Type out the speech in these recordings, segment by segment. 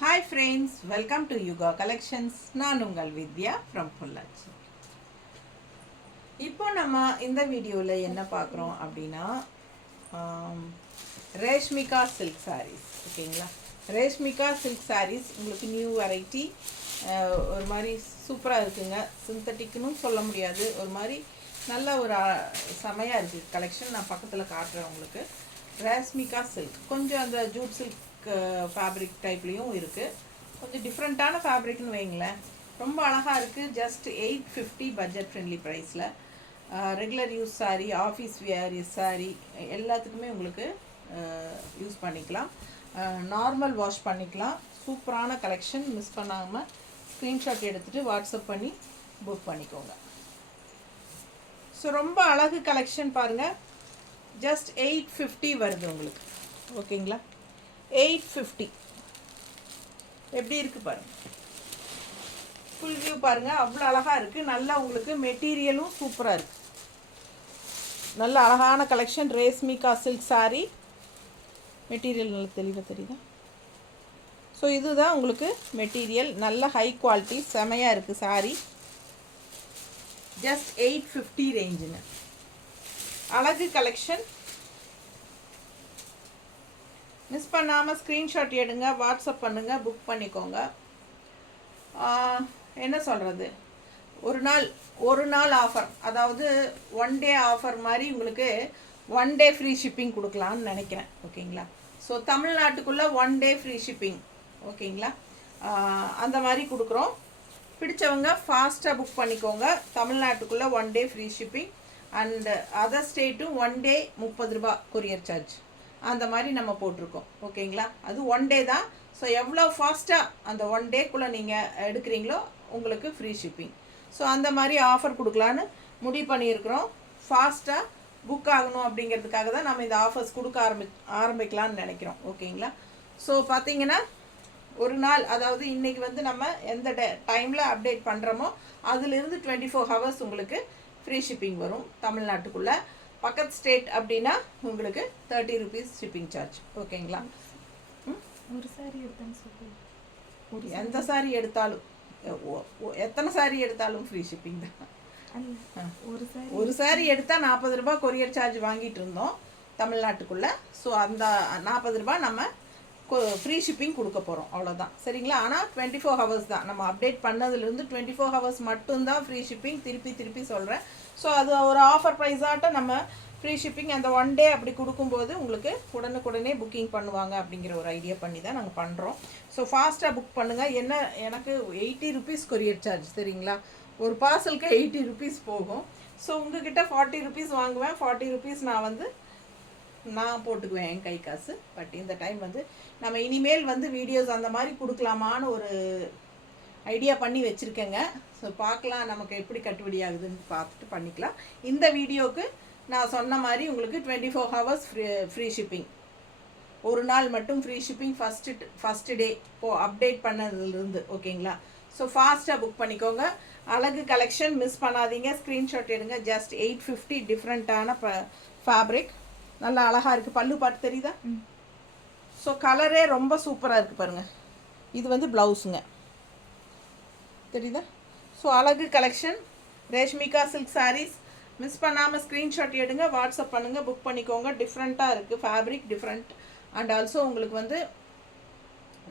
Hi friends, welcome to Yuga Collections. நான் உங்கள் வித்யா from Pollachi. இப்போ நம்ம இந்த வீடியோவில் என்ன பார்க்குறோம் அப்படின்னா ரேஷ்மிகா சில்க் சாரீஸ். ஓகேங்களா? ரேஷ்மிகா சில்க் சாரீஸ் உங்களுக்கு நியூ வெரைட்டி, ஒரு மாதிரி சூப்பராக இருக்குங்க. சிந்தட்டிக்னு சொல்ல முடியாது, ஒரு மாதிரி நல்ல ஒரு செமையாக இருக்குது கலெக்ஷன். நான் பக்கத்தில் காட்டுறேன் உங்களுக்கு. ரேஷ்மிகா சில்க் கொஞ்சம் அந்த ஜூட் சில்க் ஃபேப்ரிக் டைப்லேயும் இருக்குது. கொஞ்சம் டிஃப்ரெண்ட்டான ஃபேப்ரிக்னு வைங்களேன். ரொம்ப அழகாக இருக்குது. ஜஸ்ட் 850 பட்ஜெட் ஃப்ரெண்ட்லி ப்ரைஸில். Regular use sari, office wear sari எல்லாத்துக்குமே உங்களுக்கு யூஸ் பண்ணிக்கலாம். நார்மல் வாஷ் பண்ணிக்கலாம். சூப்பரான கலெக்ஷன். மிஸ் பண்ணாமல் ஸ்க்ரீன்ஷாட் எடுத்துகிட்டு வாட்ஸ்அப் பண்ணி புக் பண்ணிக்கோங்க. ஸோ ரொம்ப அழகு கலெக்ஷன் பாருங்கள். ஜஸ்ட் 850 வருது உங்களுக்கு. ஓகேங்களா? 850 எப்படி இருக்குது பாருங்கள். ஃபுல் வியூ பாருங்கள். அவ்வளோ அழகாக இருக்குது. நல்லா உங்களுக்கு மெட்டீரியலும் சூப்பராக இருக்குது. நல்ல அழகான collection. Reshmika silk sari material நல்ல தெளிவாக தெரியுதா? ஸோ இதுதான் உங்களுக்கு மெட்டீரியல். நல்ல ஹை குவாலிட்டி, செமையாக இருக்குது சாரீ. ஜஸ்ட் 850 ரேஞ்சுங்க. அழகு கலெக்ஷன். மிஸ் பண்ணாமல் ஸ்க்ரீன்ஷாட் எடுங்க, வாட்ஸ்அப் பண்ணுங்கள், புக் பண்ணிக்கோங்க. என்ன சொல்கிறது, ஒரு நாள் ஆஃபர், அதாவது ஒன் டே ஆஃபர் மாதிரி உங்களுக்கு 1 டே ஃப்ரீ ஷிப்பிங் கொடுக்கலான்னு நினைக்கிறேன். ஓகேங்களா? ஸோ தமிழ்நாட்டுக்குள்ளே 1 டே ஃப்ரீ ஷிப்பிங். ஓகேங்களா? அந்த மாதிரி கொடுக்குறோம். பிடிச்சவங்க ஃபாஸ்ட்டாக புக் பண்ணிக்கோங்க. தமிழ்நாட்டுக்குள்ளே 1 day free shipping. And other ஸ்டேட்டும் 1 டே 30 ரூபா கொரியர் சார்ஜ். அந்த மாதிரி நம்ம போட்டிருக்கோம். ஓகேங்களா? அது 1 டே தான். ஸோ எவ்வளோ ஃபாஸ்ட்டாக அந்த 1 டேக்குள்ளே நீங்கள் எடுக்கிறீங்களோ உங்களுக்கு ஃப்ரீ ஷிப்பிங். ஸோ அந்த மாதிரி ஆஃபர் கொடுக்கலான்னு முடிவு பண்ணியிருக்கிறோம். ஃபாஸ்ட்டாக புக் ஆகணும் அப்படிங்கிறதுக்காக தான் நம்ம இந்த ஆஃபர்ஸ் கொடுக்க ஆரம்பிக்கலான்னு நினைக்கிறோம். ஓகேங்களா? ஸோ பார்த்தீங்கன்னா ஒரு நாள், அதாவது இன்றைக்கி வந்து நம்ம எந்த டைமில் அப்டேட் பண்ணுறோமோ அதிலிருந்து 24 ஹவர்ஸ் உங்களுக்கு ஃப்ரீ ஷிப்பிங் வரும் தமிழ்நாட்டுக்குள்ளே. பக்கத்து ஸ்டேட் அப்படின்னா உங்களுக்கு 30 ருபீஸ் ஷிப்பிங் சார்ஜ். ஓகேங்களா? ஒரு சாரி எடுத்தாலும் சொல்லி எந்த சாரி எடுத்தாலும், எத்தனை சாரி எடுத்தாலும் ஃப்ரீ ஷிப்பிங் தான். ஒரு சாரி எடுத்தால் 40 ரூபா கொரியர் சார்ஜ் வாங்கிட்டு இருந்தோம் தமிழ்நாட்டுக்குள்ளே. ஸோ அந்த 40 ரூபா நம்ம ஃப்ரீ ஷிப்பிங் கொடுக்க போகிறோம். அவ்வளோதான். சரிங்களா? ஆனால் 24 ஹவர்ஸ் தான். நம்ம அப்டேட் பண்ணதுலேருந்து 24 ஹவர்ஸ் மட்டும்தான் ஃப்ரீ ஷிப்பிங். திருப்பி சொல்கிறேன். ஸோ அது ஒரு ஆஃபர் ப்ரைஸாட்ட நம்ம ஃப்ரீ ஷிப்பிங் அந்த 1 டே அப்படி கொடுக்கும்போது உங்களுக்கு உடனுக்குடனே புக்கிங் பண்ணுவாங்க அப்படிங்கிற ஒரு ஐடியா பண்ணி தான் நாங்கள் பண்ணுறோம். ஸோ ஃபாஸ்ட்டாக புக் பண்ணுங்கள். என்ன, எனக்கு 80 ருபீஸ் கொரியர் சார்ஜ். சரிங்களா? ஒரு பார்சலுக்கு 80 ருபீஸ் போகும். ஸோ உங்ககிட்ட 40 ருபீஸ் வாங்குவேன். 40 ருபீஸ் நான் போட்டுக்குவேன் என் கை காசு. பட் இந்த டைம் வந்து நம்ம இனிமேல் வந்து வீடியோஸ் அந்த மாதிரி கொடுக்கலாமான்னு ஒரு ஐடியா பண்ணி வச்சுருக்கேங்க. ஸோ பார்க்கலாம் நமக்கு எப்படி கட்டுப்படி ஆகுதுன்னு பார்த்துட்டு பண்ணிக்கலாம். இந்த வீடியோவுக்கு நான் சொன்ன மாதிரி உங்களுக்கு 24 ஹவர்ஸ் ஃப்ரீ ஷிப்பிங். ஒரு நாள் மட்டும் free shipping first day update பண்ணதுலேருந்து. ஓகேங்களா? ஸோ ஃபாஸ்ட்டாக புக் பண்ணிக்கோங்க. அழகு கலெக்ஷன். மிஸ் பண்ணாதீங்க. ஸ்க்ரீன்ஷாட் எடுங்க. ஜஸ்ட் 850. டிஃப்ரெண்ட்டான ஃபேப்ரிக். நல்லா அழகாக இருக்குது. பல்லு பாட்டு தெரியுதா? ஸோ கலரே ரொம்ப சூப்பராக இருக்குது பாருங்கள். இது வந்து ப்ளவுஸுங்க, தெரியுதா? ஸோ அழகு collection. Reshmika silk sarees. Miss பண்ணாமல் ஸ்க்ரீன்ஷாட் எடுங்க, வாட்ஸ்அப் பண்ணுங்கள், புக் பண்ணிக்கோங்க. டிஃப்ரெண்ட்டாக இருக்குது ஃபேப்ரிக், டிஃப்ரெண்ட். அண்ட் ஆல்சோ உங்களுக்கு வந்து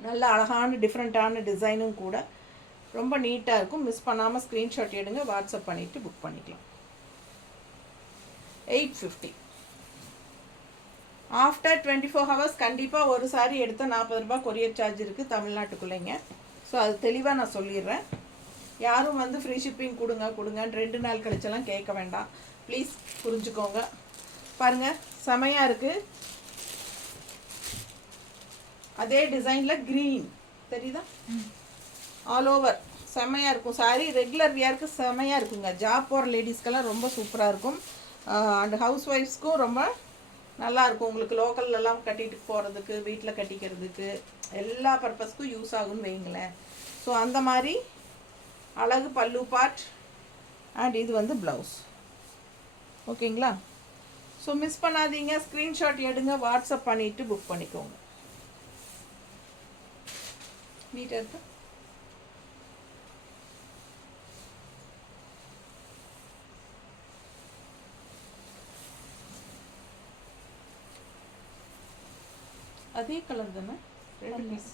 நல்ல அழகான டிஃப்ரெண்ட்டான டிசைனும் கூட. ரொம்ப நீட்டாக இருக்கும். மிஸ் பண்ணாமல் ஸ்க்ரீன்ஷாட் எடுங்க, வாட்ஸ்அப் பண்ணிவிட்டு புக் பண்ணிக்கலாம். 850. ஆஃப்டர் 24 ஹவர்ஸ் கண்டிப்பாக ஒரு சாரி எடுத்தால் 40 ரூபா கொரியர் சார்ஜ் இருக்குது தமிழ்நாட்டுக்குள்ளேங்க. ஸோ அது தெளிவாக நான் சொல்லிடுறேன். யாரும் வந்து ஃப்ரீ ஷிப்பிங் கொடுங்கன்னு 2 நாள் கழிச்செல்லாம் கேட்க வேண்டாம். ப்ளீஸ் புரிஞ்சுக்கோங்க. பாருங்கள், செமையாக இருக்குது. அதே டிசைனில் க்ரீன் தெரியுதா? ஆல் ஓவர் செமையாக இருக்கும் சாரி. ரெகுலர் வியருக்கு செமையாக இருக்குங்க. ஜாப் போகிற லேடிஸ்க்கெல்லாம் ரொம்ப சூப்பராக இருக்கும். அண்ட் ஹவுஸ் ஒய்ஃப்ஸ்க்கும் ரொம்ப நல்லாயிருக்கும். உங்களுக்கு லோக்கல்லலாம் கட்டிட்டு போகிறதுக்கு, வீட்டில் கட்டிக்கிறதுக்கு, எல்லா பர்பஸ்க்கும் யூஸ் ஆகும்னு வைங்களேன். ஸோ அந்த மாதிரி அழகு பல்லு பார்ட். அண்ட் இது வந்து ப்ளவுஸ். ஓகேங்களா? ஸோ மிஸ் பண்ணாதீங்க. ஸ்க்ரீன்ஷாட் எடுங்க, வாட்ஸ்அப் பண்ணிவிட்டு புக் பண்ணிக்கோங்க. நீட்டாக இருக்கு. அதே கலர் தானே, 2 பீஸ்.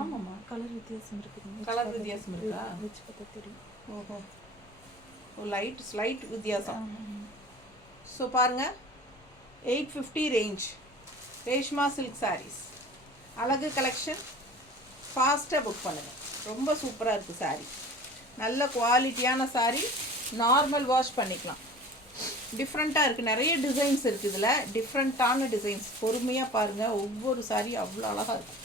ஆமாம்மா, கலர் வித்தியாசம் இருக்குது. கலர் வித்தியாசம் இருக்கா? வச்சு பார்த்தா தெரியும். ஓஹோ, ஸ்லைட் வித்தியாசம். ஸோ பாருங்கள், 850 ரேஞ்ச் ரேஷ்மா சில்க் சாரீஸ். அழகு கலெக்ஷன், ஃபாஸ்ட்டாக புக் பண்ணுங்கள். ரொம்ப சூப்பராக இருக்குது சாரீ. நல்ல குவாலிட்டியான சாரீ, நார்மல் வாஷ் பண்ணிக்கலாம். டிஃப்ரெண்ட்டாக இருக்குது, நிறைய டிசைன்ஸ் இருக்குது இதில். டிஃப்ரெண்ட்டான டிசைன்ஸ். பொறுமையாக பாருங்கள், ஒவ்வொரு சாரீ அவ்வளோ அழகாக இருக்கும்.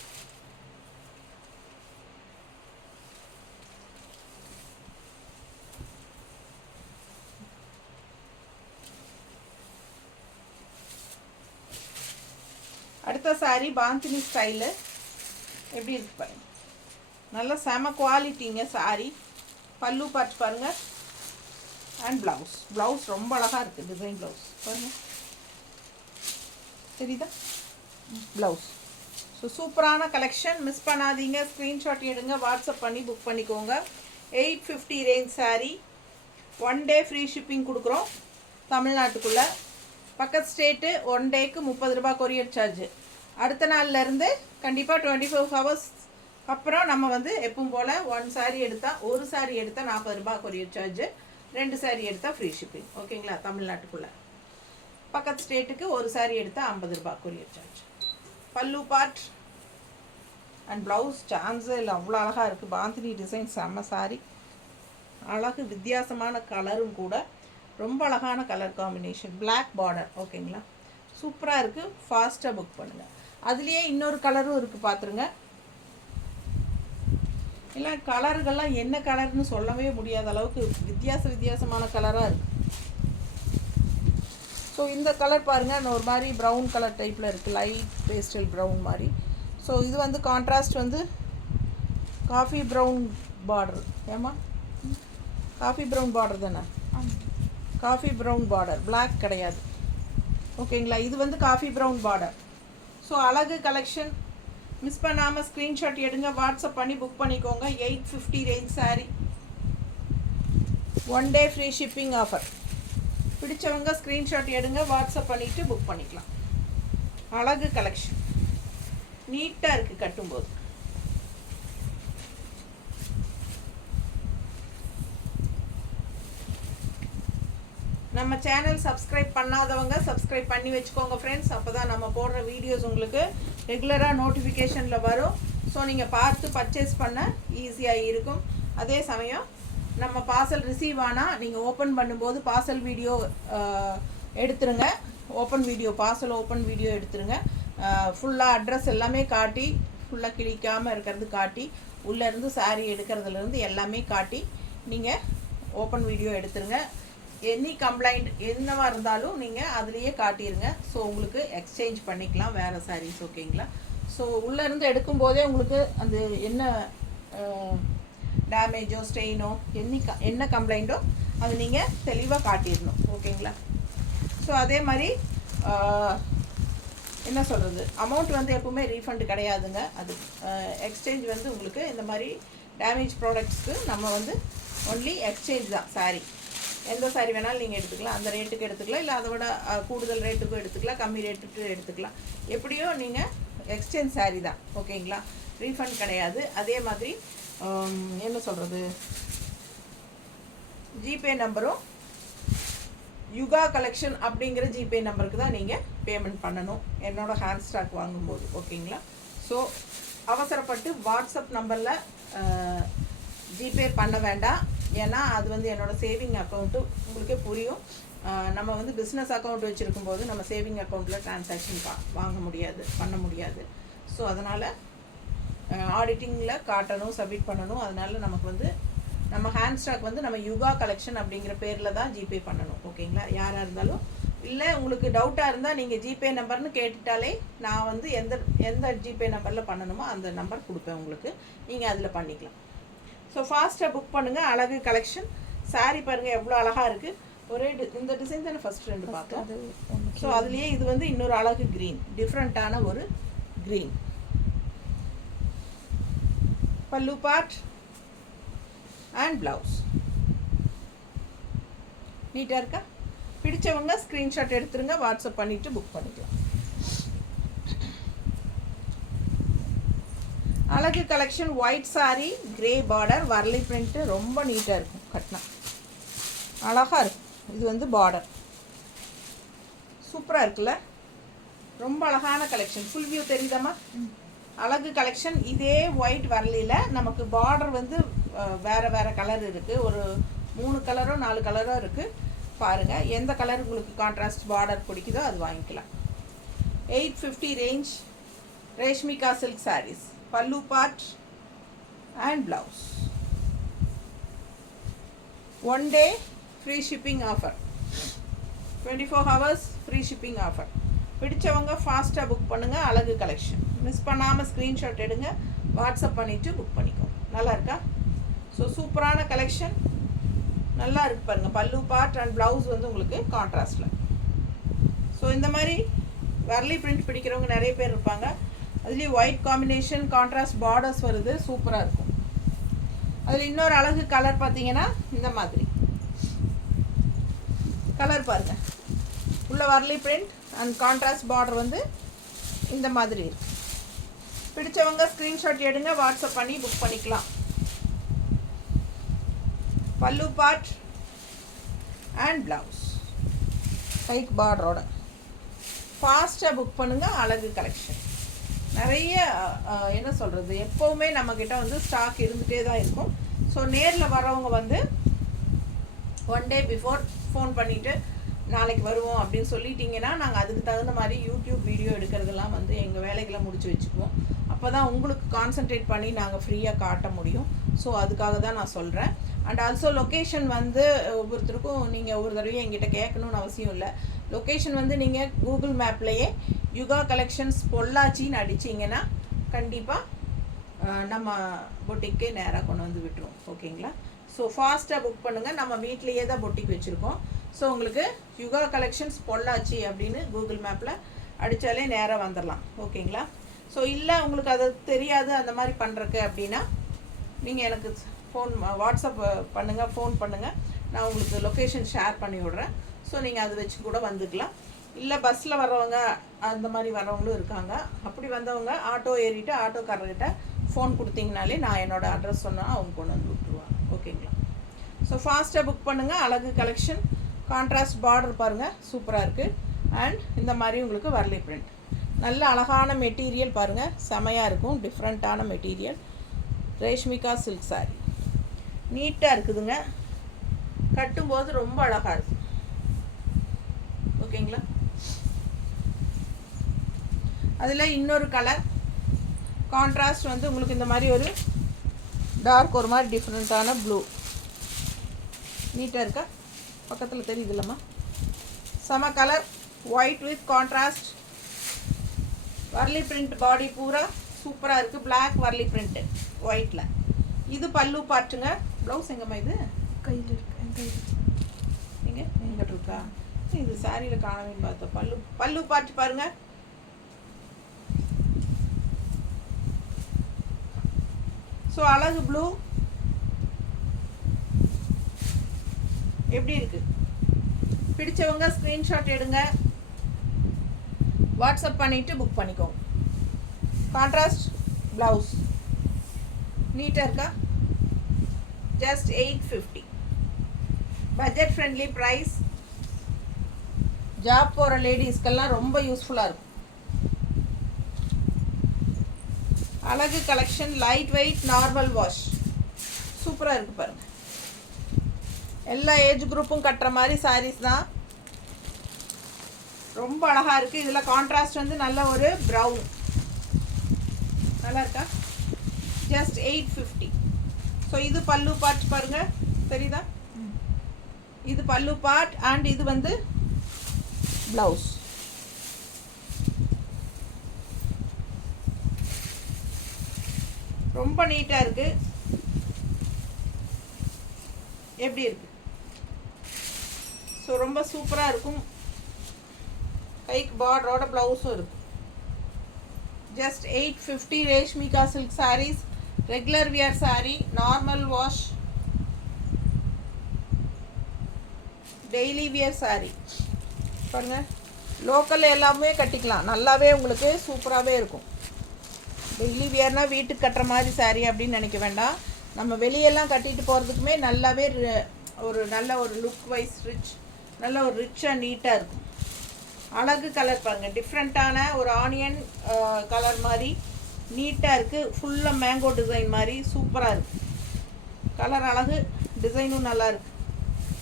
அடுத்த சாரீ பாந்தினி ஸ்டைலு. எப்படி இருக்கு பாருங்க, நல்ல செம குவாலிட்டிங்க சாரீ. பல்லு பார்த்து பாருங்கள். அண்ட் ப்ளவுஸ் ரொம்ப அழகாக இருக்குது. டிசைன் ப்ளவுஸ் பாருங்கள், தெரியுதா? ப்ளவுஸ். ஸோ சூப்பரான கலெக்ஷன், மிஸ் பண்ணாதீங்க. ஸ்க்ரீன்ஷாட் எடுங்க, வாட்ஸ்அப் பண்ணி புக் பண்ணிக்கோங்க. 850 range sari. 1 day free shipping கொடுக்குறோம் தமிழ்நாட்டுக்குள்ளே. பக்கத்து ஸ்டேட்டு 1 டேக்கு 30 ரூபா கொரியர் சார்ஜு. அடுத்த நாள்லேருந்து கண்டிப்பாக 24 ஹவர்ஸ் அப்புறம் நம்ம வந்து எப்பவும் போல் 1 சாரீ எடுத்தால், 1 சாரீ எடுத்தால் 40 ரூபா கொரியர் சார்ஜு. 2 சாரீ எடுத்தால் ஃப்ரீ ஷிப்பிங். ஓகேங்களா? தமிழ்நாட்டுக்குள்ளே. பக்கத்து ஸ்டேட்டுக்கு 1 சாரீ எடுத்தால் 50 ரூபா கொரியர் சார்ஜ். பல்லு பார்ட் அண்ட் ப்ளவுஸ் சான்ஸே இல்லை, அவ்வளோ அழகாக இருக்குது. பாந்தினி டிசைன் செம்ம சாரீ. அழகு, வித்தியாசமான கலரும் கூட. ரொம்ப அழகான கலர் காம்பினேஷன், பிளாக் பார்டர். ஓகேங்களா? சூப்பராக இருக்குது. ஃபாஸ்ட்டாக புக் பண்ணுங்கள். அதுலேயே இன்னொரு கலரும் இருக்குது, பார்த்துருங்க. இல்லை, கலர்கள்லாம் என்ன கலர்னு சொல்லவே முடியாத அளவுக்கு வித்தியாசமான கலராக இருக்குது. ஸோ இந்த கலர் பாருங்கள், ஒரு மாதிரி ப்ரௌன் கலர் டைப்பில் இருக்குது, லைட் பேஸ்டல் ப்ரௌன் மாதிரி. ஸோ இது வந்து கான்ட்ராஸ்ட் வந்து காஃபி ப்ரௌன் பார்டர். ஏமா, காஃபி ப்ரௌன் பார்டர் தானே? காஃபி ப்ரௌன் பார்டர், பிளாக் கிடையாது. ஓகேங்களா? இது வந்து காஃபி ப்ரௌன் பார்டர். ஸோ அழகு கலெக்ஷன், மிஸ் பண்ணாமல் ஸ்க்ரீன்ஷாட் எடுங்க, வாட்ஸ்அப் பண்ணி புக் பண்ணிக்கோங்க. 850 range sari. 1 day free shipping offer. பிடிச்சவங்க ஸ்க்ரீன்ஷாட் எடுங்க, வாட்ஸ்அப் பண்ணிவிட்டு புக் பண்ணிக்கலாம். அழகு கலெக்ஷன், நீட்டாக இருக்குது கட்டும்போது. நம்ம சேனல் சப்ஸ்கிரைப் பண்ணாதவங்க சப்ஸ்கிரைப் பண்ணி வச்சுக்கோங்க ஃப்ரெண்ட்ஸ். அப்போ தான் நம்ம போடுற வீடியோஸ் உங்களுக்கு ரெகுலராக நோட்டிஃபிகேஷனில் வரும். ஸோ நீங்கள் பார்த்து பர்ச்சேஸ் பண்ண ஈஸியாக இருக்கும். அதே சமயம் நம்ம பார்சல் ரிசீவ் ஆனால் நீங்கள் ஓப்பன் பண்ணும்போது பார்சல் வீடியோ எடுத்துருங்க. பார்சல் ஓப்பன் வீடியோ எடுத்துருங்க. ஃபுல்லாக அட்ரஸ் எல்லாமே காட்டி, ஃபுல்லாக கிழிக்காமல் இருக்கிறது காட்டி, உள்ளேருந்து சாரீ எடுக்கிறதுலேருந்து எல்லாமே காட்டி நீங்கள் ஓப்பன் வீடியோ எடுத்துருங்க. எனி கம்ப்ளைண்ட் என்னவாக இருந்தாலும் நீங்கள் அதுலேயே காட்டிடுங்க. ஸோ உங்களுக்கு எக்ஸ்சேஞ்ச் பண்ணிக்கலாம் வேறு சாரீஸ். ஓகேங்களா? ஸோ உள்ளேருந்து எடுக்கும்போதே உங்களுக்கு அந்த என்ன டேமேஜோ ஸ்டெயினோ என்ன கம்ப்ளைண்ட்டோ அது நீங்கள் தெளிவாக காட்டிடணும். ஓகேங்களா? ஸோ அதே மாதிரி என்ன சொல்கிறது, அமௌண்ட் வந்து எப்பவுமே ரீஃபண்ட் கிடையாதுங்க. அது எக்ஸ்சேஞ்ச் வந்து உங்களுக்கு இந்த மாதிரி டேமேஜ் ப்ராடக்ட்ஸ்க்கு நம்ம வந்து ஒன்லி எக்ஸ்சேஞ்ச் தான். சாரீ எந்த சாரீ வேணாலும் நீங்கள் எடுத்துக்கலாம். அந்த ரேட்டுக்கு எடுத்துக்கலாம், இல்லை அதை விட கூடுதல் ரேட்டுக்கும் எடுத்துக்கலாம், கம்மி ரேட்டுக்கு எடுத்துக்கலாம். எப்படியோ நீங்கள் எக்ஸ்சேஞ்ச் சாரீ தான். ஓகேங்களா? ரீஃபண்ட் கிடையாது. அதே மாதிரி என்ன சொல்கிறது, ஜிபே நம்பரும் யுகா கலெக்ஷன் அப்படிங்கிற ஜிபே நம்பருக்கு தான் நீங்கள் பேமெண்ட் பண்ணணும் என்னோடய ஹேண்ட் ஸ்டாக் வாங்கும்போது. ஓகேங்களா? ஸோ அவசரப்பட்டு வாட்ஸ்அப் நம்பரில் ஜிபே பண்ண வேண்டாம். ஏன்னா அது வந்து என்னோடய சேவிங் அக்கௌண்ட்டு, உங்களுக்கே புரியும். நம்ம வந்து பிஸ்னஸ் அக்கௌண்ட் வச்சுருக்கும் போது நம்ம சேவிங் அக்கௌண்ட்டில் ட்ரான்சாக்ஷன் பண்ண முடியாது. ஸோ அதனால் ஆடிட்டிங்கில் காட்டணும், சப்மிட் பண்ணணும். அதனால் நமக்கு வந்து நம்ம ஹேண்ட் ஸ்டாக் வந்து நம்ம யுகா கலெக்ஷன் அப்படிங்கிற பேரில் தான் ஜிபே பண்ணணும். ஓகேங்களா? யாராக இருந்தாலும். இல்லை உங்களுக்கு டவுட்டாக இருந்தால் நீங்கள் ஜிபே நம்பர்னு கேட்டுட்டாலே நான் வந்து எந்த ஜிபே நம்பரில் பண்ணணுமோ அந்த நம்பர் கொடுப்பேன் உங்களுக்கு. நீங்கள் அதில் பண்ணிக்கலாம். ஸோ ஃபாஸ்ட்டாக புக் பண்ணுங்கள். அழகு கலெக்ஷன். சாரீ பாருங்கள் எவ்வளோ அழகாக இருக்குது. ஒரே இந்த டிசைன் தானே ஃபஸ்ட் 2 பார்த்தோம். ஸோ அதுலேயே இது வந்து இன்னொரு அழகு க்ரீன், டிஃப்ரெண்ட்டான ஒரு க்ரீன். பல்லு பார்ட் அண்ட் ப்ளவுஸ். நீட்டாக இருக்கா? பிடிச்சவங்க ஸ்க்ரீன்ஷாட் எடுத்துருங்க, வாட்ஸ்அப் பண்ணிவிட்டு புக் பண்ணிக்கலாம். அழகு collection white sari, grey border, Warli print, ரொம்ப நீட்டாக இருக்கும். கட்டினா அழகாக இருக்கும். இது வந்து பார்டர் சூப்பராக இருக்குல்ல, ரொம்ப அழகான கலெக்ஷன். Full view தெரியுதாம்மா? அழகு கலெக்ஷன். இதே ஒயிட் வரலியில் நமக்கு பார்டர் வந்து வேறு வேறு கலர் இருக்குது. ஒரு 3 கலரோ 4 கலரோ இருக்குது. பாருங்கள், எந்த கலர் உங்களுக்கு கான்ட்ராஸ்ட் பார்டர் பிடிக்குதோ அது வாங்கிக்கலாம். 850 ரேஞ்ச் ரேஷ்மிகா சில்க் சாரீஸ். பல்லு part and blouse. 1 day free shipping offer. 24 hours free shipping offer. பிடிச்சவங்க ஃபாஸ்ட்டாக புக் பண்ணுங்கள். அழகு கலெக்ஷன் மிஸ் பண்ணாமல் ஸ்க்ரீன்ஷாட் எடுங்க, வாட்ஸ்அப் பண்ணிவிட்டு புக் பண்ணிக்கோங்க. நல்லா இருக்கா? ஸோ சூப்பரான கலெக்ஷன், நல்லா இருக்கு பாருங்கள். பல்லு பார்ட் அண்ட் ப்ளவுஸ் வந்து உங்களுக்கு கான்ட்ராஸ்டில். ஸோ இந்த மாதிரி வரலி பிரிண்ட் பிடிக்கிறவங்க நிறைய பேர் இருப்பாங்க. அதுலேயும் ஒயிட் காம்பினேஷன் கான்ட்ராஸ்ட் பார்டர்ஸ் வருது, சூப்பராக இருக்கும். அதில் இன்னொரு அழகு கலர் பார்த்தீங்கன்னா இந்த மாதிரி கலர் பாருங்கள். உள்ள வரலி பிரிண்ட் அண்ட் கான்ட்ராஸ்ட் பார்டர் வந்து இந்த மாதிரி இருக்கு. பிடிச்சவங்க ஸ்க்ரீன்ஷாட் எடுங்க, வாட்ஸ்அப் பண்ணி புக் பண்ணிக்கலாம். பல்லு பார்ட் அண்ட் ப்ளவுஸ் கைக் பார்டரோட ஃபாஸ்ட்டாக புக் பண்ணுங்கள். அழகு கலெக்ஷன் நிறைய என்ன சொல்கிறது, எப்போவுமே நம்மக்கிட்ட வந்து ஸ்டாக் இருந்துகிட்டே தான் இருக்கும். ஸோ நேரில் வரவங்க வந்து 1 day பிஃபோர் ஃபோன் பண்ணிவிட்டு நாளைக்கு வருவோம் அப்படின்னு சொல்லிட்டீங்கன்னா நாங்கள் அதுக்கு தகுந்த மாதிரி யூடியூப் வீடியோ எடுக்கிறதெல்லாம் வந்து எங்கள் வேலைகளை முடிச்சு வச்சுக்குவோம். அப்போ தான் உங்களுக்கு கான்சன்ட்ரேட் பண்ணி நாங்கள் ஃப்ரீயாக காட்ட முடியும். ஸோ அதுக்காக தான் நான் சொல்கிறேன். அண்ட் ஆல்சோ லொக்கேஷன் வந்து ஒவ்வொருத்தருக்கும் நீங்கள் ஒவ்வொரு தடவையும் எங்கிட்ட கேட்கணுன்னு அவசியம் இல்லை. லொக்கேஷன் வந்து நீங்கள் கூகுள் மேப்லேயே யுகா கலெக்ஷன்ஸ் பொள்ளாச்சின்னு அடிச்சிங்கன்னா கண்டிப்பாக நம்ம பொட்டிக்கே நேராக கொண்டு வந்து விட்டுருவோம். ஓகேங்களா? ஸோ ஃபாஸ்ட்டாக புக் பண்ணுங்கள். நம்ம வீட்லேயே தான் பொட்டிக் வச்சுருக்கோம். ஸோ உங்களுக்கு யுகா கலெக்ஷன்ஸ் பொள்ளாச்சி அப்படின்னு கூகுள் மேப்பில் அடித்தாலே நேராக வந்துடலாம். ஓகேங்களா? ஸோ இல்லை உங்களுக்கு அது தெரியாது அந்த மாதிரி பண்ணுறக்கு அப்படின்னா நீங்கள் எனக்கு வாட்ஸ்அப் பண்ணுங்கள், ஃபோன் பண்ணுங்கள். நான் உங்களுக்கு லொக்கேஷன் ஷேர் பண்ணி விட்றேன். ஸோ நீங்கள் அதை வச்சு கூட வந்துக்கலாம். இல்லை பஸ்ஸில் வர்றவங்க அந்த மாதிரி வர்றவங்களும் இருக்காங்க. அப்படி வந்தவங்க ஆட்டோ ஏறிட்டு ஆட்டோக்காரர்கிட்ட ஃபோன் கொடுத்தீங்கனாலே நான் என்னோடய அட்ரஸ் சொன்னால் அவங்க கொண்டு வந்து விட்டுருவாங்க. ஓகேங்களா? ஸோ ஃபாஸ்ட்டாக புக் பண்ணுங்கள். அழகு கலெக்ஷன் கான்ட்ராஸ்ட் பார்டர் பாருங்கள், சூப்பராக இருக்குது. அண்ட் இந்த மாதிரி உங்களுக்கு வரலி பிரிண்ட், நல்ல அழகான மெட்டீரியல் பாருங்கள், செமையாக இருக்கும். டிஃப்ரெண்ட்டான மெட்டீரியல். ரேஷ்மிகா சில்க் சாரீ நீட்டாக இருக்குதுங்க. கட்டும்போது ரொம்ப அழகாக இருக்கும். ஓகேங்களா? அதில் இன்னொரு கலர் கான்ட்ராஸ்ட் வந்து உங்களுக்கு இந்த மாதிரி ஒரு டார்க், ஒரு மாதிரி டிஃப்ரெண்ட்டான ப்ளூ. நீட்டாக இருக்கா? பக்கத்தில் தெரியுது இல்லைம்மா? செம colour. White with contrast Warli print body பூரா சூப்பராக இருக்குது. பிளாக் வரலி பிரிண்ட்டு ஒயிட்டில். இது பல்லு பார்ட்டுங்க. ப்ளவுஸ் எங்கம்மா? இது கையில் இருக்கு. எங்கே எங்கிட்ட இருக்கா? இது சாரியில் காணவே பார்த்தோம். பல்லு பார்த்து பாருங்க. ஸோ அழகு ப்ளூ எப்படி இருக்கு? பிடிச்சவங்க ஸ்க்ரீன்ஷாட் எடுங்க, வாட்ஸ்அப் பண்ணிவிட்டு புக் பண்ணிக்கோங்க. கான்ட்ராஸ்ட் ப்ளவுஸ் நீட்டாக இருக்கா? Just 850. Budget friendly price. Job போகிற லேடிஸ்க்கெல்லாம் ரொம்ப யூஸ்ஃபுல்லாக இருக்கும். அழகு collection light weight normal wash சூப்பராக இருக்குது பாருங்கள். எல்லா ஏஜ் குரூப்பும் கட்டுற மாதிரி சாரீஸ் தான். ரொம்ப அழகாக இருக்குது. இதில் கான்ட்ராஸ்ட் வந்து நல்ல ஒரு ப்ரௌன். நல்லா இருக்கா? ஜஸ்ட் 850. ஸோ இது பல்லு பார்ட் பாருங்கள், தெரியுதா? இது பல்லு பார்ட் அண்ட் இது வந்து ப்ளவுஸ். ரொம்ப நீட்டாக இருக்குது. எப்படி இருக்கு? ஸோ ரொம்ப சூப்பராக இருக்கும். கைக்கு பார்டரோட ப்ளவுஸும் இருக்குது. Just 850 Reshmika silk sarees. Regular wear saree, normal wash, daily wear saree. பாருங்க, லோக்கல் எல்லாமே கட்டிக்கலாம், நல்லாவே உங்களுக்கு சூப்பராகவே இருக்கும். டெய்லி வியர்னால் வீட்டுக்கு கட்டுற மாதிரி saree அப்படின்னு நினைக்க வேண்டாம். நம்ம வெளியெல்லாம் கட்டிட்டு போகிறதுக்குமே நல்லாவே ஒரு நல்ல ஒரு லுக் வைஸ் நல்ல ஒரு ரிச்சாக நீட்டாக இருக்கும். அழகு கலர் பாருங்கள், டிஃப்ரெண்ட்டான ஒரு ஆனியன் கலர் மாதிரி நீட்டாக இருக்குது. ஃபுல்லாக மேங்கோ டிசைன் மாதிரி சூப்பராக இருக்குது. கலர் அழகு, டிசைனும் நல்லா இருக்குது.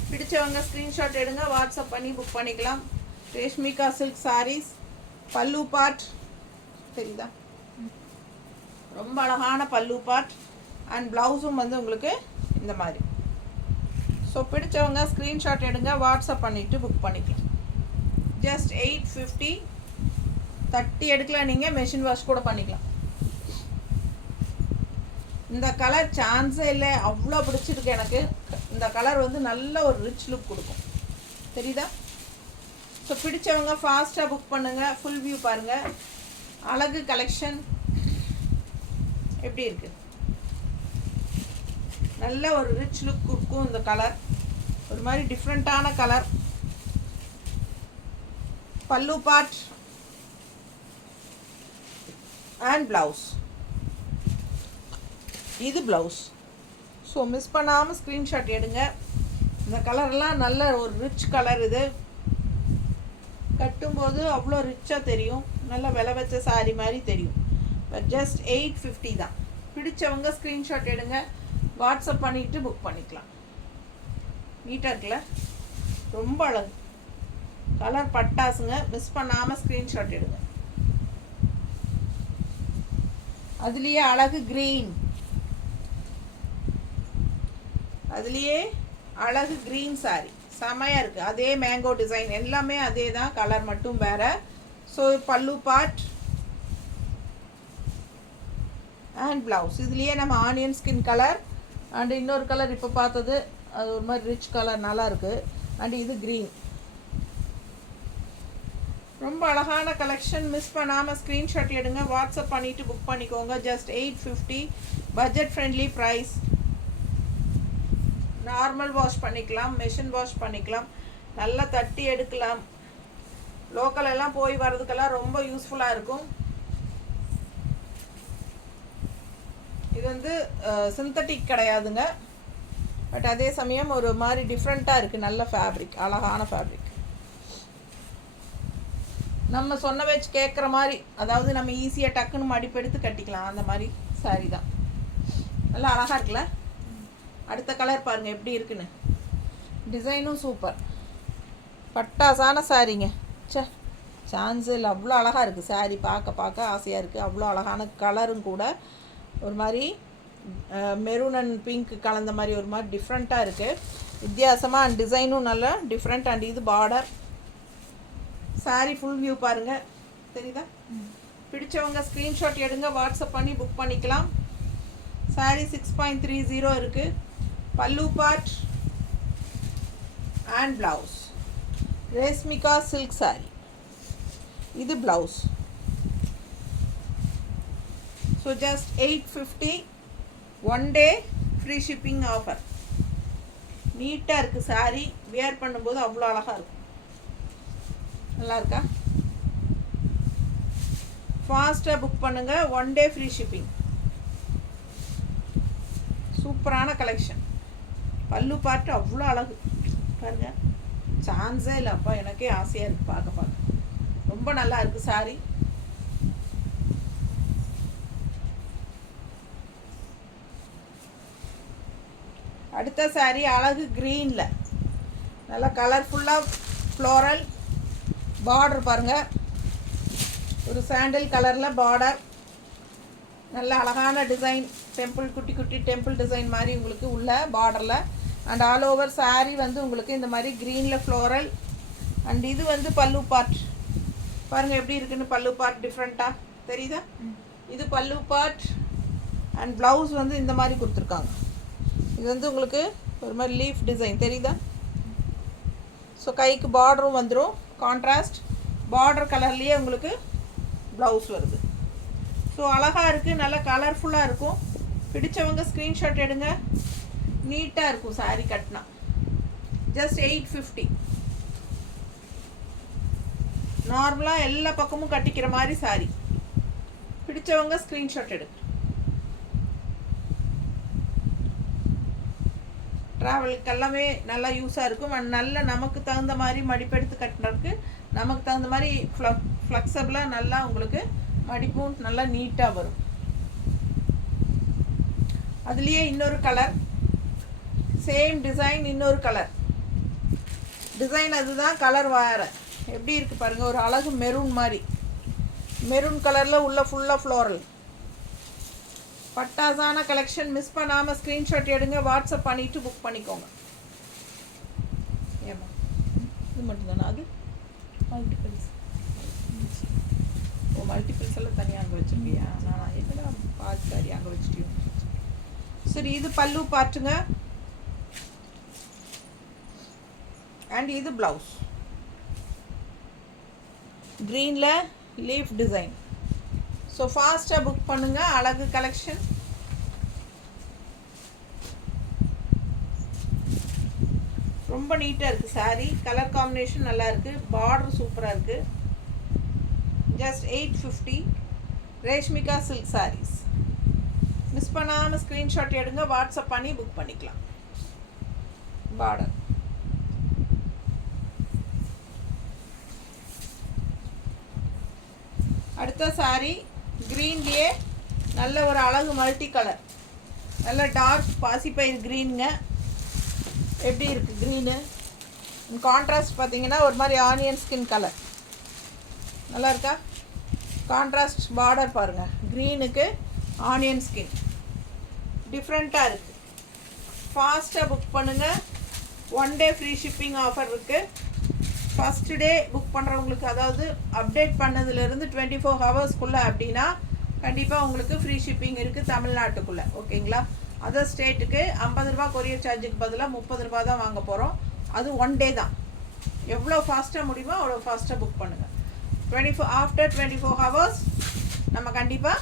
பிடிச்சவங்க ஸ்க்ரீன்ஷாட் எடுங்க, வாட்ஸ்அப் பண்ணி புக் பண்ணிக்கலாம். Reshmika silk sarees. பல்லு பார்ட் தெரியுதா, ரொம்ப அழகான பல்லு பார்ட். அண்ட் ப்ளவுஸும் வந்து உங்களுக்கு இந்த மாதிரி. ஸோ பிடிச்சவங்க ஸ்க்ரீன்ஷாட் எடுங்க, வாட்ஸ்அப் பண்ணிவிட்டு புக் பண்ணிக்கலாம். ஜஸ்ட் 850. 30 எடுக்கலாம், நீங்கள் மெஷின் வாஷ் கூட பண்ணிக்கலாம். இந்த கலர் சான்ஸே இல்லை, அவ்வளோ பிடிச்சிருக்கு எனக்கு. இந்த கலர் வந்து நல்ல ஒரு ரிச் லுக் கொடுக்கும், தெரியுதா? ஸோ பிடிச்சவங்க ஃபாஸ்ட்டாக புக் பண்ணுங்கள். ஃபுல் வியூ பாருங்கள், அழகு கலெக்ஷன் எப்படி இருக்குது. நல்ல ஒரு ரிச் லுக் கொடுக்கும் இந்த கலர், ஒரு மாதிரி டிஃப்ரெண்ட்டான கலர். பல்லு பார்ட் அண்ட் ப்ளவுஸ், இது ப்ளவுஸ். ஸோ மிஸ் பண்ணாமல் ஸ்க்ரீன்ஷாட் எடுங்க. இந்த கலர்லாம் நல்ல ஒரு ரிச் கலர். இது கட்டும்போது அவ்வளோ ரிச்சாக தெரியும், நல்ல விலை வச்ச saree மாதிரி தெரியும். பட் ஜஸ்ட் 850 தான். பிடிச்சவங்க ஸ்க்ரீன்ஷாட் எடுங்க, வாட்ஸ்அப் பண்ணிவிட்டு புக் பண்ணிக்கலாம். நீட்டாக இருக்குல்ல, ரொம்ப அழகு கலர் பட்டாசுங்க. மிஸ் பண்ணாமல் ஸ்க்ரீன்ஷாட் எடுங்க. அதுலேயே அழகு க்ரீன், அதுலேயே அழகு க்ரீன் saree செமையாக இருக்குது. அதே மேங்கோ டிசைன் எல்லாமே அதே தான், கலர் மட்டும் வேறு. ஸோ பல்லு பார்ட் அண்ட் ப்ளவுஸ். இதுலேயே நம்ம ஆனியன் ஸ்கின் கலர் அண்ட் இன்னொரு கலர் இப்போ பார்த்தது, அது ஒரு மாதிரி ரிச் கலர், நல்லா இருக்குது. அண்ட் இது க்ரீன், ரொம்ப அழகான கலெக்ஷன். மிஸ் பண்ணாமல் ஸ்க்ரீன்ஷாட் எடுங்க, வாட்ஸ்அப் பண்ணிவிட்டு புக் பண்ணிக்கோங்க. Just 850, budget friendly price. Normal wash பண்ணிக்கலாம், மெஷின் வாஷ் பண்ணிக்கலாம், நல்லா தட்டி எடுக்கலாம். லோக்கல் எல்லாம் போய் வர்றதுக்கெல்லாம் ரொம்ப யூஸ்ஃபுல்லாக இருக்கும். இது வந்து சிந்தட்டிக் கிடையாதுங்க, பட் அதே சமயம் ஒரு மாதிரி டிஃப்ரெண்ட்டாக இருக்குது. நல்ல ஃபேப்ரிக், அழகான ஃபேப்ரிக். நம்ம சொன்ன வச்சு கேட்குற மாதிரி, அதாவது நம்ம ஈஸியாக டக்குன்னு மடிப்பெடுத்து கட்டிக்கலாம், அந்த மாதிரி saree தான். நல்லா அழகாக இருக்குல்ல. அடுத்த கலர் பாருங்கள் எப்படி இருக்குன்னு. டிசைனும் சூப்பர், பட்டாசான சாரீங்க. சே சான்ஸு இல்லை, அவ்வளோ அழகாக இருக்குது saree. பார்க்க பார்க்க ஆசையாக இருக்குது. அவ்வளோ அழகான கலரும் கூட, ஒரு மாதிரி மெரூன் அண்ட் பிங்க் கலந்த மாதிரி ஒரு மாதிரி டிஃப்ரெண்ட்டாக இருக்குது, வித்தியாசமாக. அண்ட் டிசைனும் நல்லா டிஃப்ரெண்ட். அண்ட் இது பார்டர். saree ஃபுல் வியூ பாருங்கள், தெரியுதா? பிடிச்சவங்க ஸ்க்ரீன்ஷாட் எடுங்க, வாட்ஸ்அப் பண்ணி புக் பண்ணிக்கலாம். saree 6.30 இருக்குது. பல்லு part and blouse. Reshmika silk saree. இது blouse. So just 850, 1 day free shipping offer. நீட்டாக இருக்குது saree, வியர் பண்ணும்போது அவ்வளோ அழகாக இருக்கும். நல்லா இருக்கா? ஃபாஸ்ட்டாக புக் பண்ணுங்கள், 1 day ஃப்ரீ ஷிப்பிங். சூப்பரான கலெக்ஷன். பல்லு பார்த்து அவ்வளோ அழகு பாருங்க, சான்ஸே இல்லை. அப்பா எனக்கே ஆசையாக இருக்குது பார்க்க பார்க்க. ரொம்ப நல்லா இருக்குது saree. அடுத்த saree அழகு க்ரீனில், நல்லா கலர்ஃபுல்லாக ஃப்ளோரல் பார்டர் பாருங்கள். ஒரு சாண்டில் கலரில் பார்டர், நல்ல அழகான டிசைன். டெம்பிள், குட்டி குட்டி டெம்பிள் டிசைன் மாதிரி உங்களுக்கு உள்ள பார்டரில். அண்ட் ஆல் ஓவர் saree வந்து உங்களுக்கு இந்த மாதிரி க்ரீனில் ஃப்ளோரல். அண்ட் இது வந்து பல்லு பார்ட் பாருங்கள் எப்படி இருக்குன்னு. பல்லு பார்ட் டிஃப்ரெண்ட்டாக தெரியுதா? இது பல்லு பார்ட். அண்ட் ப்ளவுஸ் வந்து இந்த மாதிரி கொடுத்துருக்காங்க. இது வந்து உங்களுக்கு ஒரு மாதிரி லீஃப் டிசைன் தெரியுதா? ஸோ கைக்கு பார்டரும் வந்துடும், கான்ட்ராஸ்ட் பார்டர் கலர்லேயே உங்களுக்கு ப்ளவுஸ் வருது. ஸோ அழகாக இருக்குது, நல்லா கலர்ஃபுல்லாக இருக்கும். பிடிச்சவங்க ஸ்க்ரீன்ஷாட் எடுங்க. நீட்டாக இருக்கும் சாரீ கட்டினா. ஜஸ்ட் 850. நார்மலாக எல்லா பக்கமும் கட்டிக்கிற மாதிரி சாரீ. பிடிச்சவங்க ஸ்க்ரீன்ஷாட் எடுங்க. ட்ராவலுக்கு எல்லாமே நல்லா யூஸாக இருக்கும். அண்ட் நல்ல நமக்கு தகுந்த மாதிரி மடிப்பெடுத்து கட்டினதுக்கு நமக்கு தகுந்த மாதிரி ஃப்ளெக்சபிளாக நல்லா உங்களுக்கு மடிப்பும் நல்லா நீட்டாக வரும். அதுலேயே இன்னொரு கலர், சேம் டிசைன், இன்னொரு கலர் டிசைன், அதுதான் கலர் வேறு. எப்படி இருக்குது பாருங்கள், ஒரு அழகு மெரூன் மாதிரி, மெரூன் கலரில் உள்ள ஃபுல்லாக ஃப்ளோரல் பட்டாசான கலெக்ஷன். மிஸ் பண்ணாமல் ஸ்க்ரீன்ஷாட் எடுங்க, வாட்ஸ்அப் பண்ணிவிட்டு புக் பண்ணிக்கோங்க. ஏமா இது மட்டும்தானா? அது மல்டிபிள்ஸ். ஓ, மல்டிபிள்ஸ் எல்லாம் தனியாக அங்கே வச்சுருக்கியா? நான் என்னடா பாதி சாரி அங்கே வச்சுட்டியும். சரி, இது பல்லு பார்ட்டுங்க. அண்ட் இது ப்ளவுஸ். க்ரீனில் லீஃப் டிசைன். ஸோ ஃபாஸ்ட்டாக புக் பண்ணுங்கள். அழகு கலெக்ஷன். ரொம்ப நீட்டாக இருக்குது சாரீ. கலர் காம்பினேஷன் நல்லா இருக்குது. பார்டர் சூப்பராக இருக்குது. Just 850. Reshmika silk sarees. Miss பண்ணாமல் ஸ்க்ரீன்ஷாட் எடுங்க, வாட்ஸ்அப் பண்ணி புக் பண்ணிக்கலாம். பார்டர். அடுத்த சாரீ க்ரீன்லேயே நல்ல ஒரு அழகு மல்டி கலர், நல்ல டார்க் பாசிப்பயிர் க்ரீனுங்க. எப்படி இருக்குது க்ரீனு? கான்ட்ராஸ்ட் பார்த்தீங்கன்னா ஒரு மாதிரி ஆனியன் ஸ்கின் கலர். நல்லா இருக்கா? கான்ட்ராஸ்ட் பார்டர் பாருங்கள். க்ரீனுக்கு ஆனியன் ஸ்கின் டிஃப்ரெண்ட்டாக இருக்குது. ஃபாஸ்ட்டாக புக் பண்ணுங்கள். 1 டே ஃப்ரீ ஷிப்பிங் ஆஃபர் இருக்குது. ஃபஸ்ட்டு டே புக் பண்ணுறவங்களுக்கு, அதாவது அப்டேட் பண்ணதுலேருந்து 24 ஹவர்ஸ்க்குள்ளே அப்படின்னா கண்டிப்பாக உங்களுக்கு ஃப்ரீ ஷிப்பிங் இருக்குது தமிழ்நாட்டுக்குள்ளே. ஓகேங்களா? அதர் ஸ்டேட்டுக்கு 50 ரூபா கொரியர் சார்ஜுக்கு பதிலாக 30 ரூபா தான் வாங்க போகிறோம். அது 1 டே தான். எவ்வளோ ஃபாஸ்ட்டாக முடியுமோ அவ்வளோ ஃபாஸ்ட்டாக புக் பண்ணுங்கள். ஆஃப்டர் 24 ஹவர்ஸ் நம்ம கண்டிப்பாக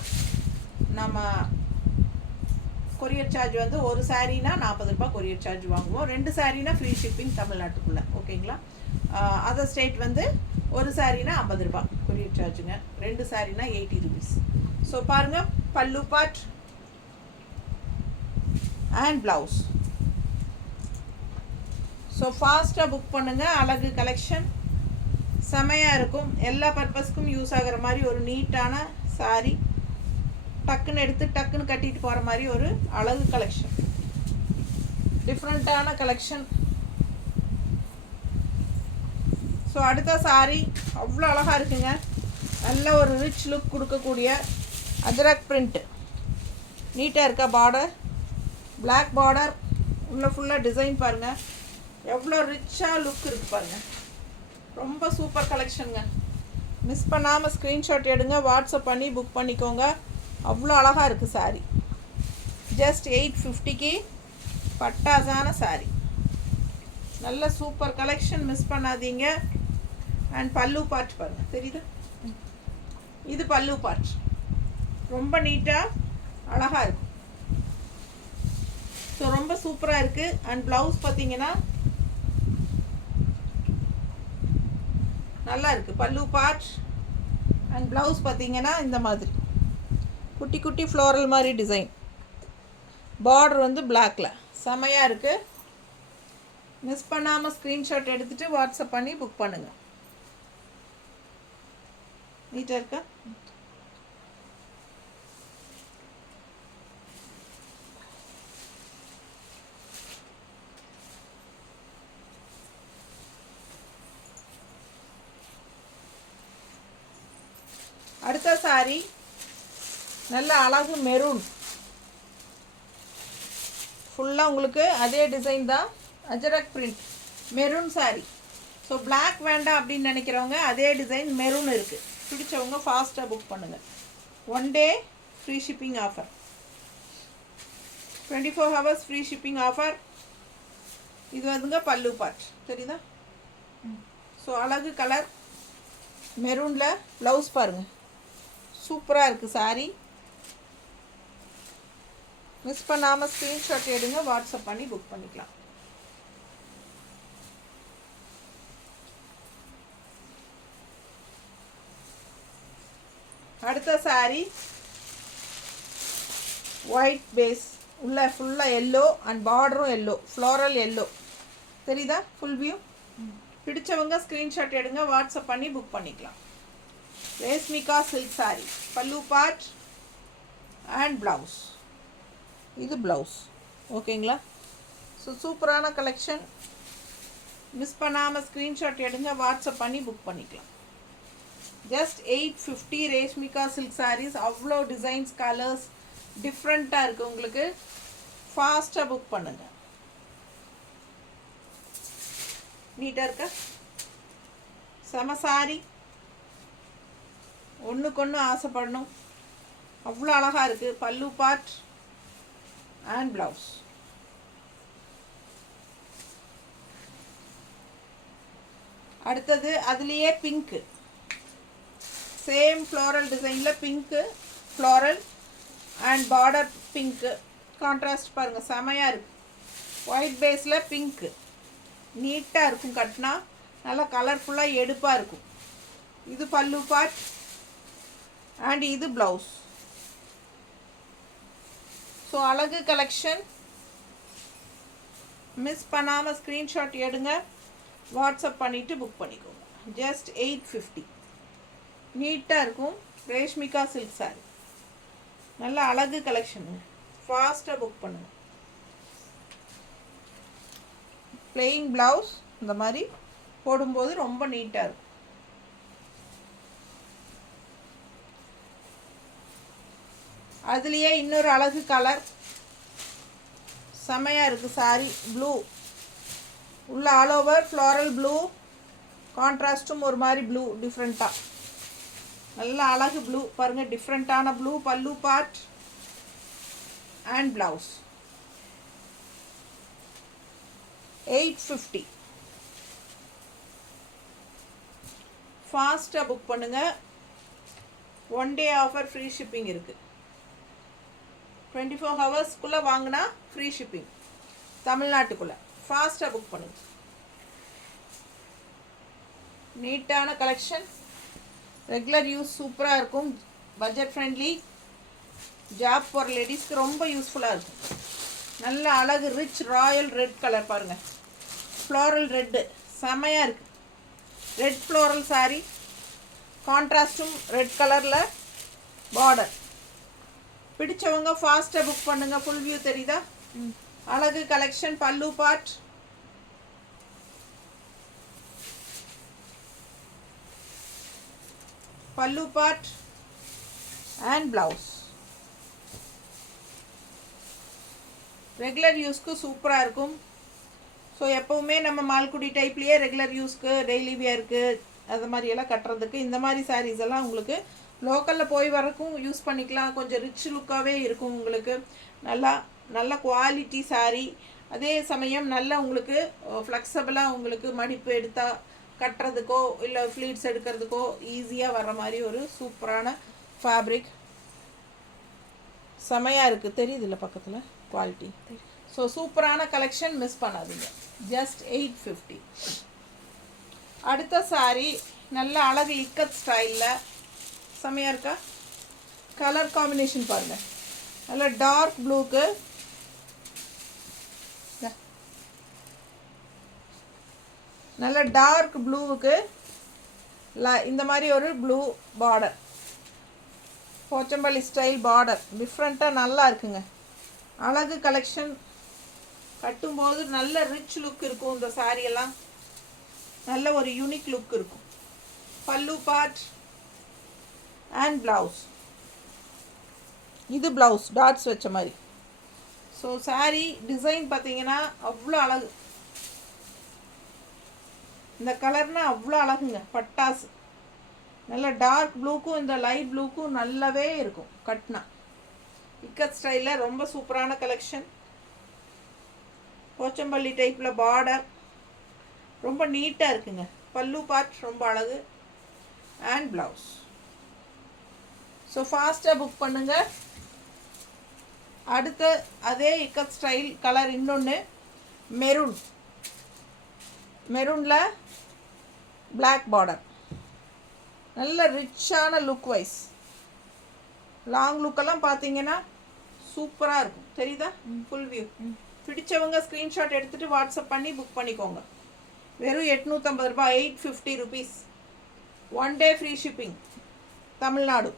நம்ம கொரியர் சார்ஜ் வந்து ஒரு சாரீனா 40 ரூபா கொரியர் சார்ஜ் வாங்குவோம். 2 சாரீனா ஃப்ரீ ஷிப்பிங் தமிழ்நாட்டுக்குள்ளே. ஓகேங்களா? அதர் ஸ்டேட் வந்து ஒரு சாரீனா 50 ரூபா கொரியர் சார்ஜுங்க. 2 சாரீனா 80 ருபீஸ். ஸோ பாருங்கள், பல்லு பார்ட் அண்ட் ப்ளவுஸ். ஸோ ஃபாஸ்ட்டாக புக் பண்ணுங்கள். அழகு கலெக்ஷன் செமையாக இருக்கும். எல்லா பர்பஸ்க்கும் யூஸ் ஆகிற மாதிரி ஒரு நீட்டான சாரீ. டக்குன்னு எடுத்து டக்குன்னு கட்டிட்டு போகிற மாதிரி ஒரு அழகு கலெக்ஷன். டிஃப்ரெண்ட்டான கலெக்ஷன். ஸோ அடுத்த சாரீ அவ்வளோ அழகாக இருக்குங்க. நல்ல ஒரு ரிச் லுக் கொடுக்கக்கூடிய அஜரக் பிரிண்ட்டு. நீட்டாக இருக்கா? பார்டர் பிளாக் பார்டர், உள்ள ஃபுல்லாக டிசைன் பாருங்கள். எவ்வளோ ரிச்சாக லுக் இருக்குது பாருங்கள். ரொம்ப சூப்பர் கலெக்ஷனுங்க. மிஸ் பண்ணாமல் ஸ்க்ரீன்ஷாட் எடுங்க, வாட்ஸ்அப் பண்ணி புக் பண்ணிக்கோங்க. அவ்வளோ அழகாக இருக்குது சாரீ. ஜஸ்ட் 850க்கு பட்டாசான சாரீ. நல்ல சூப்பர் கலெக்ஷன், மிஸ் பண்ணாதீங்க. அண்ட் பல்லு பார்ட் பாருங்கள், தெரியுது? இது பல்லு பார்ட். ரொம்ப நீட்டாக அழகாக இருக்கும். ஸோ ரொம்ப சூப்பராக இருக்குது. அண்ட் ப்ளவுஸ் பார்த்தீங்கன்னா நல்லா இருக்குது. பல்லு பார்ட் அண்ட் ப்ளவுஸ் பார்த்தீங்கன்னா இந்த மாதிரி குட்டி குட்டி ஃப்ளோரல் மாதிரி டிசைன். பார்டர் வந்து பிளாக்கில் செமையாக இருக்குது. மிஸ் பண்ணாமல் ஸ்க்ரீன்ஷாட் எடுத்துகிட்டு வாட்ஸ்அப் பண்ணி புக் பண்ணுங்கள். நீட்டாக இருக்கா? அடுத்த சாரி நல்ல அழகு மெரூன். ஃபுல்லாக உங்களுக்கு அதே டிசைன் தான், Ajrakh print maroon sari. So black வேண்டாம் அப்படின்னு நினைக்கிறவங்க அதே டிசைன் மெரூன் இருக்குது. பிடிச்சவங்க ஃபாஸ்ட்டாக புக் பண்ணுங்கள். 1 day free shipping offer, 24 hours free shipping offer. இது வந்துங்க பல்லு பார்ட், தெரியுதா? ஸோ அழகு கலர் மெரூனில் ப்ளவுஸ் பாருங்கள், சூப்பராக இருக்குது சாரீ. மிஸ் பண்ணாமல் ஸ்க்ரீன்ஷாட் எடுங்க, வாட்ஸ்அப் பண்ணி புக் பண்ணிக்கலாம். அடுத்த சாரீ ஒயிட் பேஸ் உள்ள ஃபுல்லாக எல்லோ அண்ட் பார்டரும் எல்லோ, ஃப்ளோரல் எல்லோ தெரியுதா? Full view. பிடிச்சவங்க ஸ்க்ரீன்ஷாட் எடுங்க, வாட்ஸ்அப் பண்ணி புக் பண்ணிக்கலாம். Reshmika silk sari, pallu part and blouse. இது ப்ளவுஸ். ஓகேங்களா? ஸோ சூப்பரான கலெக்ஷன். மிஸ் பண்ணாமல் ஸ்க்ரீன்ஷாட் எடுங்க, வாட்ஸ்அப் பண்ணி புக் பண்ணிக்கலாம். Just 850 Reshmika silk saris. அவ்வளோ டிசைன்ஸ், கலர்ஸ் டிஃப்ரெண்ட்டாக இருக்குது. உங்களுக்கு ஃபாஸ்ட்டாக புக் பண்ணுங்க. நீட்டாக இருக்க செம சாரி, ஒன்றுக்கு ஒன்று ஆசைப்படணும், அவ்வளோ அழகாக இருக்குது. பல்லு பார்ட் அண்ட் ப்ளவுஸ். அடுத்தது அதுலேயே பிங்க்கு, சேம் ஃப்ளோரல் டிசைனில் pink, floral and border pink. Contrast பாருங்கள், செமையாக இருக்குது. ஒயிட் பேஸில் பிங்க்கு நீட்டாக இருக்கும், கட்டினா நல்லா கலர்ஃபுல்லாக எடுப்பாக இருக்கும். இது பல்லு பார்ட் அண்ட் இது ப்ளவுஸ். ஸோ அழகு கலெக்ஷன். மிஸ் பண்ணாமல் ஸ்க்ரீன்ஷாட் எடுங்க, வாட்ஸ்அப் பண்ணிவிட்டு புக் பண்ணிக்கோங்க. ஜஸ்ட் 850. நீட்டாக இருக்கும். ரேஷ்மிகா சில்க் சாரி, நல்ல அழகு கலெக்ஷனுங்க. ஃபாஸ்ட்டாக புக் பண்ணுங்கள். பிளெயின் ப்ளவுஸ் இந்த மாதிரி போடும்போது ரொம்ப நீட்டாக இருக்கும். அதுலேயே இன்னொரு அழகு கலர், செமையாக இருக்குது சாரி. ப்ளூ உள்ள ஆல் ஓவர் ஃப்ளோரல் ப்ளூ, கான்ட்ராஸ்ட்டும் ஒரு மாதிரி ப்ளூ டிஃப்ரெண்ட்டாக, நல்ல அழகு ப்ளூ பாருங்கள், டிஃப்ரெண்ட்டான ப்ளூ. பல்லு பார்ட் அண்ட் ப்ளவுஸ். 850. ஃபாஸ்ட்டாக புக் பண்ணுங்கள். 1 டே ஆஃபர், ஃப்ரீ ஷிப்பிங் இருக்குது. 24 ஹவர்ஸ்க்குள்ளே வாங்கினா ஃப்ரீ ஷிப்பிங் தமிழ்நாட்டுக்குள்ளே. ஃபாஸ்ட்டாக புக் பண்ணுங்கள். நீட்டான கலெக்ஷன், ரெகுலர் யூஸ் சூப்பராக இருக்கும். பட்ஜெட் ஃப்ரெண்ட்லி, ஜாப் போகிற லேடிஸ்க்கு ரொம்ப யூஸ்ஃபுல்லாக இருக்கும். நல்ல அழகு ரிச் ராயல் ரெட் கலர் பாருங்கள், ஃப்ளோரல் ரெட்டு செமையாக இருக்குது. ரெட் ஃப்ளோரல் சாரீ, கான்ட்ராஸ்ட்டும் ரெட் கலரில் பார்டர். பிடிச்சவங்க ஃபாஸ்ட்டாக புக் பண்ணுங்கள். ஃபுல் வியூ தெரியுதா? அழகு கலெக்ஷன். பல்லு பார்ட் பல்லு பார்ட் அண்ட் ப்ளவுஸ். ரெகுலர் யூஸ்க்கு சூப்பராக இருக்கும். ஸோ எப்போவுமே நம்ம மால்குடி டைப்லேயே ரெகுலர் யூஸ்க்கு, டெய்லி வியருக்கு, அது மாதிரியெல்லாம் கட்டுறதுக்கு இந்த மாதிரி சாரீஸ் எல்லாம் உங்களுக்கு லோக்கலில் போய் வரக்கும் யூஸ் பண்ணிக்கலாம். கொஞ்சம் ரிச் லுக்காகவே இருக்கும் உங்களுக்கு. நல்ல குவாலிட்டி சாரீ, அதே சமயம் நல்ல உங்களுக்கு ஃப்ளெக்சபிளாக உங்களுக்கு மடிப்பு எடுத்தால் கட்டுறதுக்கோ இல்லை ஃப்ளீட்ஸ் எடுக்கிறதுக்கோ ஈஸியாக வர்ற மாதிரி ஒரு சூப்பரான ஃபேப்ரிக். செமையாக இருக்குது, தெரியுதுல்ல பக்கத்தில் குவாலிட்டி. ஸோ சூப்பரான கலெக்ஷன், மிஸ் பண்ணாதீங்க. ஜஸ்ட் 850. அடுத்த சாரீ நல்ல அழகு இக்கத் ஸ்டைலில் செமையாக இருக்கா? கலர் காம்பினேஷன் பாருங்கள், நல்ல டார்க் ப்ளூக்கு நல்ல டார்க் ப்ளூவுக்கு இந்த மாதிரி ஒரு blue border, Pochampalli style border, டிஃப்ரெண்ட்டாக நல்லா இருக்குங்க. அழகு கலெக்ஷன். கட்டும்போது நல்ல ரிச் லுக் இருக்கும். இந்த சாரியெல்லாம் நல்ல ஒரு யூனிக் லுக் இருக்கும். பல்லு பார்ட் அண்ட் ப்ளவுஸ். இது ப்ளவுஸ் டாட்ஸ் வச்ச மாதிரி. ஸோ சாரீ டிசைன் பார்த்தீங்கன்னா அவ்வளோ அழகு. இந்த கலர்னால் அவ்வளோ அழகுங்க, பட்டாசு. நல்ல டார்க் ப்ளூக்கும் இந்த லைட் ப்ளூக்கும் நல்லாவே இருக்கும் கட்னா. இக்கத் ஸ்டைலில் ரொம்ப சூப்பரான கலெக்ஷன். போச்சம்பள்ளி டைப்பில் பார்டர் ரொம்ப நீட்டாக இருக்குங்க. பல்லு பார்ட் ரொம்ப அழகு அண்ட் ப்ளவுஸ். ஸோ ஃபாஸ்ட்டாக புக் பண்ணுங்கள். அடுத்து அதே இக்கத் ஸ்டைல் கலர் இன்னொன்று மெரூன், மெரூனில் பிளாக் பார்டர், நல்ல ரிச்சான லுக் வைஸ். லாங் லுக்கெல்லாம் பார்த்தீங்கன்னா சூப்பராக இருக்கும். தெரியுதா? Full view. பிடிச்சவங்க ஸ்க்ரீன்ஷாட் எடுத்துகிட்டு வாட்ஸ்அப் பண்ணி புக் பண்ணிக்கோங்க. வெறும் 850 ரூபாய், 850 rupees. 1 day free shipping, Tamil Nadu.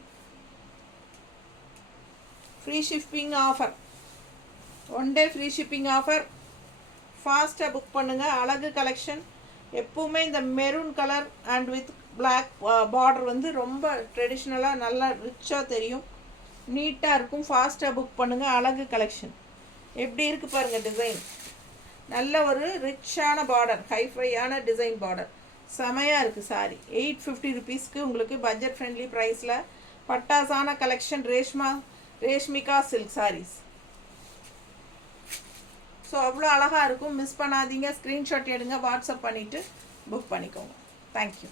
Free shipping offer, 1 day free shipping offer. ஃபாஸ்ட்டாக புக் பண்ணுங்கள். அழகு கலெக்ஷன். எப்போவுமே இந்த maroon colour and with black border வந்து ரொம்ப ட்ரெடிஷ்னலாக நல்லா ரிச்சாக தெரியும், நீட்டாக இருக்கும். ஃபாஸ்ட்டாக புக் பண்ணுங்கள். அழகு கலெக்ஷன் எப்படி இருக்குது பாருங்கள். டிசைன் நல்ல ஒரு ரிச்சான பார்டர், ஹைஃபையான டிசைன் பார்டர், செமையாக இருக்குது சாரி. 850 rupeesக்கு உங்களுக்கு பட்ஜெட் ஃப்ரெண்ட்லி ப்ரைஸில் பட்டாசான collection. Reshmika silk saris. So அவ்வளோ அழகாக இருக்கும். மிஸ் பண்ணாதீங்க. ஸ்க்ரீன்ஷாட் எடுங்க, வாட்ஸ்அப் பண்ணிவிட்டு புக் பண்ணிக்கோங்க. தேங்க்யூ.